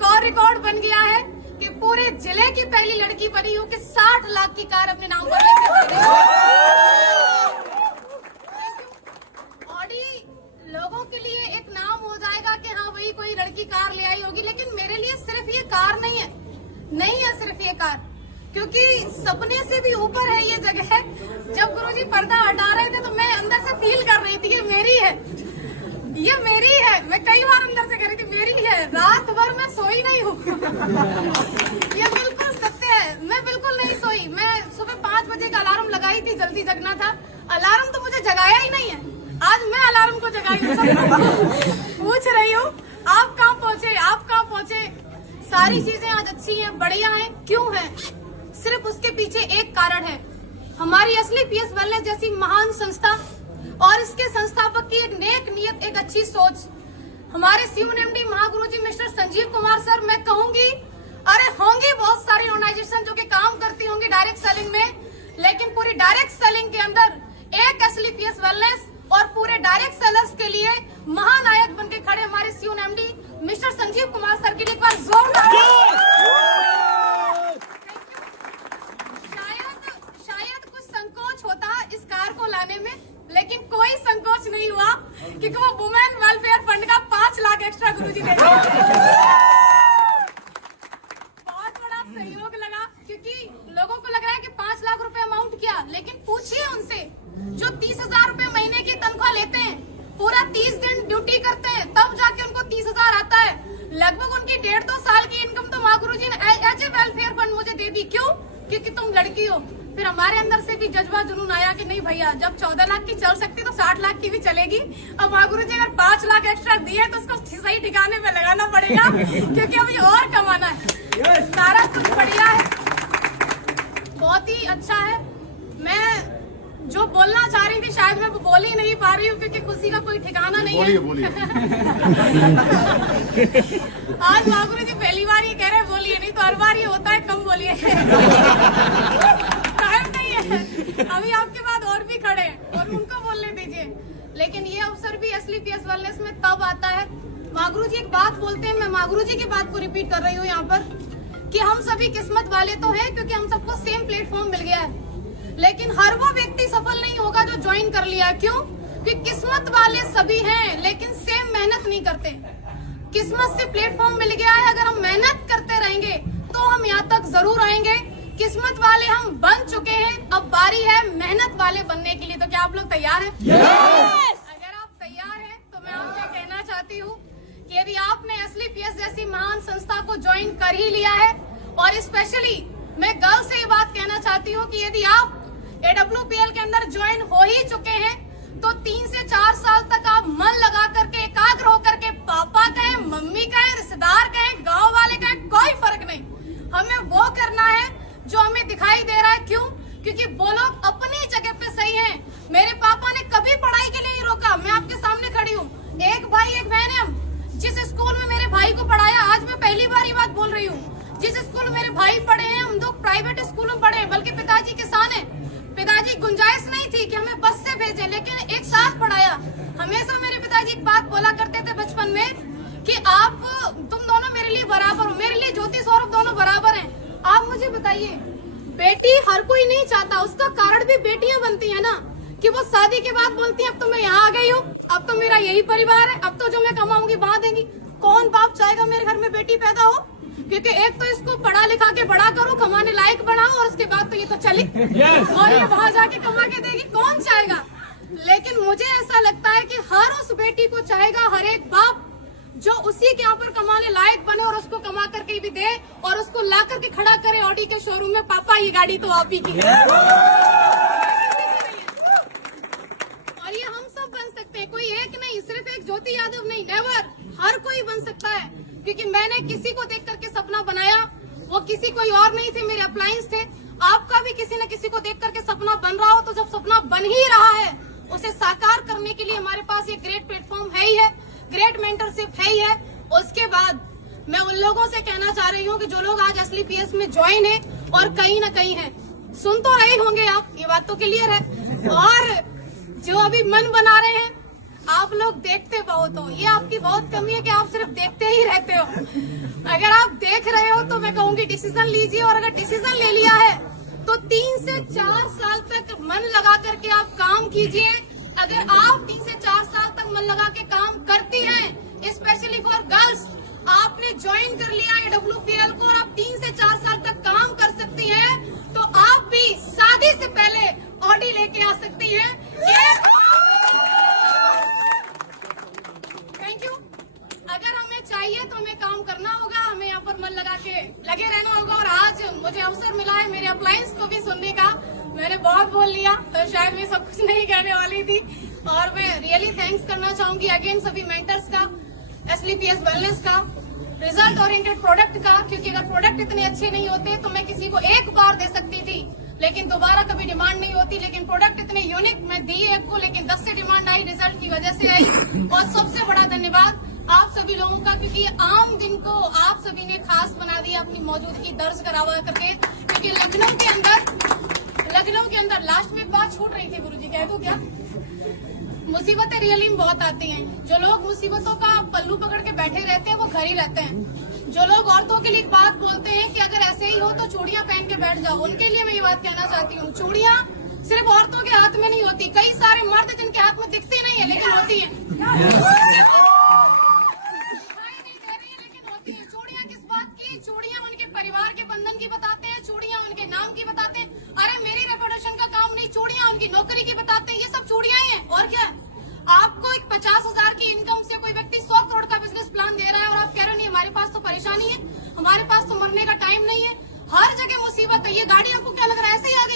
एक और रिकॉर्ड बन गया है कि पूरे जिले की पहली लड़की बनी हूँ कि 60 लाख की कार अपने नाम पर लेके ऑडी लोगों के लिए एक नाम हो जाएगा कि हाँ भाई कोई लड़की कार ले आई होगी, लेकिन मेरे लिए सिर्फ ये कार नहीं है सिर्फ ये कार, क्योंकि सपने से भी ऊपर है ये जगह है। जब गुरुजी पर्दा हटा रहे थे तो मैं अंदर से फील कर रही थी ये मेरी है। मैं कई बार अंदर से कह रही थी मेरी है। रात भर मैं सोई नहीं हूँ। ये बिल्कुल सत्य है, मैं बिल्कुल नहीं सोई। मैं सुबह 5 बजे का अलार्म लगाई थी, जल्दी जगना था। अलार्म तो मुझे जगाया ही नहीं है, आज मैं अलार्म को जगाई हूँ। पूछ रही हूँ आप कहाँ पहुँचे। सारी चीजें आज अच्छी हैं, बढ़िया हैं। क्यों है? सिर्फ उसके पीछे एक कारण है, हमारी असली पीएस वेलनेस जैसी महान संस्था और इसके संस्थापक की एक नेक नियत, एक अच्छी सोच। हमारे CUNMD Mahaguruji mister Sanjeev Kumar sir, मैं कहूंगी अरे होंगी बहुत सारी ऑर्गेनाइजेशन जो कि काम करती होंगी डायरेक्ट सेलिंग में, लेकिन पूरी डायरेक्ट सेलिंग के अंदर एक असली पीएस वेलनेस और पूरे डायरेक्ट सेलर्स के लिए महानायक बनके खड़े हमारे CUNMD mister Sanjeev Kumar sir के लिए एक बार जोरदार। शायद कुछ संकोच होता इस कार को लाने में, लेकिन कोई संकोच नहीं हुआ क्योंकि वो वुमेन वेलफेयर फंड का 5 लाख एक्स्ट्रा गुरुजी ने दिया। बहुत बड़ा सहयोग लगा, क्योंकि लोगों को लग रहा है कि 5 लाख रुपए अमाउंट क्या, लेकिन पूछिए उनसे जो 30,000 रुपए महीने की तनख्वाह लेते हैं, पूरा 30 दिन ड्यूटी करते हैं, तब जाके उनको 30,000 आता है। लगभग उनकी 1.5-2 साल की इनकम तो माँ गुरुजी ने एज ए वेलफेयर फंड मुझे दे दी। क्यों? क्योंकि तुम लड़की हो। फिर हमारे अंदर से भी जज्बा जुनून आया कि नहीं भैया, जब 14 लाख की चल सकती तो 60 लाख की भी चलेगी। अब माँ गुरुजी अगर 5 लाख एक्स्ट्रा दिए तो उसको सही ठिकाने पे लगाना पड़ेगा, क्योंकि अभी और कमाना है। सारा कुछ बढ़िया है, बहुत ही अच्छा है। मैं जो बोलना चाह रही थी शायद मैं बोल ही नहीं पा रही हूँ, क्योंकि खुशी का कोई ठिकाना नहीं है। बोलिए। आज माँ गुरुजी पहली बार ये कह रहे बोलिए, नहीं तो हर बार ये होता है कम बोलिए। टाइम नहीं है, अभी आपके बाद और भी खड़े हैं और उनको बोलने दीजिए। लेकिन ये अवसर भी असली पीएस वेलनेस में तब आता है। माँ गुरुजी एक बात बोलते हैं, मैं माँ गुरुजी की बात को रिपीट कर रही हूँ यहाँ पर, कि हम सभी किस्मत वाले तो हैं क्योंकि हम सबको सेम प्लेटफॉर्म मिल गया है, लेकिन हर वो व्यक्ति सफल नहीं होगा जो ज्वाइन कर लिया। क्यों? क्योंकि किस्मत वाले सभी हैं लेकिन सेम मेहनत नहीं करते। किस्मत से प्लेटफॉर्म मिल गया है, अगर हम मेहनत करते रहेंगे तो हम यहाँ तक जरूर आएंगे। किस्मत वाले हम बन चुके हैं, अब बारी है मेहनत वाले बनने के लिए। तो क्या आप लोग तैयार हैं? अगर आप तैयार हैं तो मैं आपसे कहना चाहती हूँ कि यदि आपने असली पीएस जैसी महान संस्था को ज्वाइन कर ही लिया है, और स्पेशली मैं गर्ल से ये बात कहना चाहती हूँ कि यदि आप AWPL के अंदर ज्वाइन हो ही चुके हैं तो 3 से 4 साल तक आप मन लगा करके, एकाग्र होकर के, पापा कहें, मम्मी कहें, रिश्तेदार कहें, गांव वाले कहें, कोई फर्क नहीं, हमें वो करना है जो हमें दिखाई दे रहा है। क्यों? क्योंकि वो लोग अपनी जगह पे सही हैं। मेरे पापा ने कभी पढ़ाई के लिए नहीं रोका, मैं आपके सामने खड़ी हूँ। एक भाई एक बहन है, जिस स्कूल में मेरे भाई को पढ़ाया, आज मैं पहली बार ये बात बोल रही हूँ, जिस स्कूल में मेरे भाई पढ़े हैं, हम लोग प्राइवेट स्कूल में पढ़े हैं, बल्कि पिताजी किसान है। पिताजी गुंजाइश नहीं थी कि हमें बस से भेजें, लेकिन एक साथ पढ़ाया। हमेशा मेरे पिताजी एक बात बोला करते थे बचपन में कि तुम दोनों मेरे लिए बराबर हो। मेरे लिए ज्योति सौरभ दोनों बराबर हैं। आप मुझे बताइए, बेटी हर कोई नहीं चाहता, उसका कारण भी बेटियां बनती है ना, कि वो शादी के बाद बोलती है अब तो मैं यहाँ आ गई हूँ, अब तो मेरा यही परिवार है, अब तो जो मैं कमाऊंगी वहां देंगी। कौन बाप चाहेगा मेरे घर में बेटी पैदा हो? क्योंकि एक तो इसको पढ़ा लिखा के बड़ा करो, कमाने लायक बनाओ, और उसके बाद तो ये तो चली और ये वहां जाके कमा के देगी, कौन चाहेगा? लेकिन मुझे ऐसा लगता है कि हर उस बेटी को चाहेगा हर एक बाप जो उसी के यहाँ पर कमाने लायक बने और उसको कमा करके भी दे और उसको ला करके खड़ा करे ऑडी के शोरूम में, पापा ये गाड़ी तो आप ही की है। और ये हम सब बन सकते हैं, कोई एक नहीं, सिर्फ एक ज्योति यादव नहीं, नेवर, हर कोई बन सकता है। क्योंकि मैंने किसी को देख करके सपना बनाया, वो किसी कोई और नहीं थे, मेरे अप्लायंस थे। आपका भी किसी न किसी को देख करके सपना बन रहा हो, तो जब सपना बन ही रहा है उसे साकार करने के लिए हमारे पास ये ग्रेट प्लेटफॉर्म है ही है, ग्रेट मेंटरशिप है ही है। उसके बाद मैं उन लोगों से कहना चाह रही हूँ कि जो लोग आज असली पीएस में ज्वाइन है और कहीं न कहीं है, सुन तो रहे होंगे आप, ये बात तो क्लियर है, और जो अभी मन बना रहे हैं, आप लोग देखते बहुत हो, ये आपकी बहुत कमी है कि आप सिर्फ देखते ही रहते हो। अगर आप देख रहे हो तो मैं कहूंगी डिसीजन लीजिए, और अगर डिसीजन ले लिया है तो 3 से 4 साल तक मन लगा करके आप काम कीजिए। अगर आप 3 से 4 साल तक मन लगा के काम करती हैं, स्पेशली फॉर गर्ल्स, आपने ज्वाइन कर लिया है WPL को और आप 3 से 4 साल तक काम कर सकती हैं, तो आप भी शादी से पहले ऑडी लेके आ सकती हैं। Thank you. अगर हमें चाहिए तो हमें काम करना होगा, हमें यहाँ पर मन लगा के लगे रहना होगा। और आज मुझे अवसर मिला है मेरे अप्लायंस को भी सुनने का। मैंने बहुत बोल लिया तो शायद मैं सब कुछ नहीं कहने वाली थी, और मैं रियली थैंक्स करना चाहूंगी अगेन सभी मेंटर्स का, SLPS वेलनेस का, रिजल्ट ओरिएंटेड प्रोडक्ट का, क्योंकि अगर प्रोडक्ट इतने अच्छे नहीं होते तो मैं किसी को एक बार दे सकती थी लेकिन दोबारा कभी डिमांड नहीं होती, लेकिन प्रोडक्ट इतने यूनिक मैं दी एक को, लेकिन 10 से डिमांड आई रिजल्ट की वजह से आई। और सबसे बड़ा धन्यवाद आप सभी लोगों का, क्योंकि आम दिन को आप सभी ने खास बना दिया अपनी मौजूदगी दर्ज करवा करके। क्योंकि लखनऊ के अंदर लास्ट में एक बात छूट रही थी, गुरुजी कह दूं क्या, मुसीबतें रियली में बहुत आती हैं। जो लोग मुसीबतों का पल्लू पकड़ के बैठे रहते हैं वो घर ही रहते हैं। जो लोग औरतों के लिए एक बात बोलते हैं कि अगर ऐसे ही हो तो चूड़ियां पहन के बैठ जाओ, उनके लिए मैं ये बात कहना चाहती हूँ, चूड़ियां सिर्फ औरतों के हाथ में नहीं होती, कई सारे मर्द जिनके हाथ में दिखती नहीं है लेकिन होती है। चूड़ियां किस बात की? चूड़ियां उनके परिवार के बंधन की बताते हैं, चूड़ियां उनके नाम की बताते हैं। अरे मेरी रेपुटेशन का काम नहीं, चूड़ियां उनकी नौकरी की बताते हैं। ये सब चूड़ियां ही है और क्या। आपको एक 50,000 की इनकम से कोई व्यक्ति 100 करोड़ का बिजनेस प्लान दे रहा है और आप कह रहे नहीं हमारे पास तो परेशानी है, हमारे पास तो मरने का टाइम नहीं है। हर जगह मुसीबत है। ये गाड़ी आपको क्या लग रहा है ऐसे ही आ गई?